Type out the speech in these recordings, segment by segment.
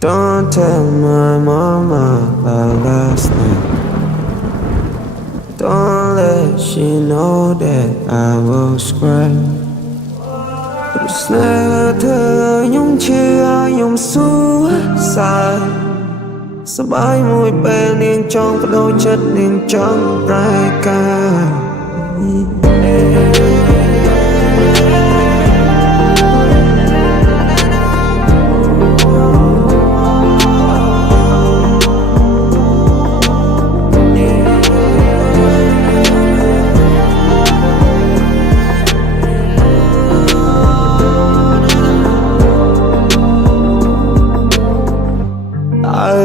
Don't tell my mama about last night. Don't let she know that I was crying. It's never nhung chưa nhung suicide. សបាយមួយពេលនាងចង់បដូរចិត្តនាងចង់ប្រែកា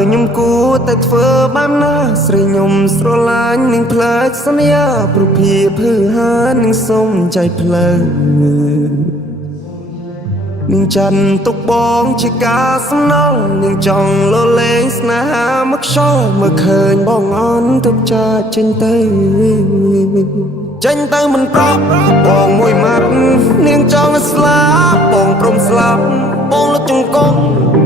ខ្ញុំគួរតែធ្វើបែបណាស្រីខ្ញុំស្រឡាញ់នឹងផ្លែកសន្យាព្រោះភាពហឺហានឹងសុំใจផ្លូវនឹងចាន់ទុកបងជាការសំណល់នឹងចង់លលេងស្នេហាមកខ្យល់មើលឃើញបងអន់ទុកចាចេញទៅមិនប្រាប់បងមួយម៉ាត់នាងចង់ស្លាប់បងព្រមស្លាប់បងលុតចង្កង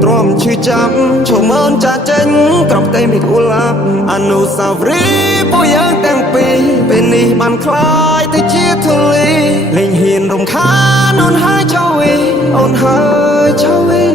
ទ្រាំឈឺចាប់ឈរមើលចាចេញក្រំតែមិនអ៊ូឡាប់អនុស្សាវរីយ៍ពួកយើងទាំងពីរពេលនេះបានคล้ายទៅជាធូលីលេងហ៊ានរំខានអូនហើយចៅវីអូនហើយចៅវី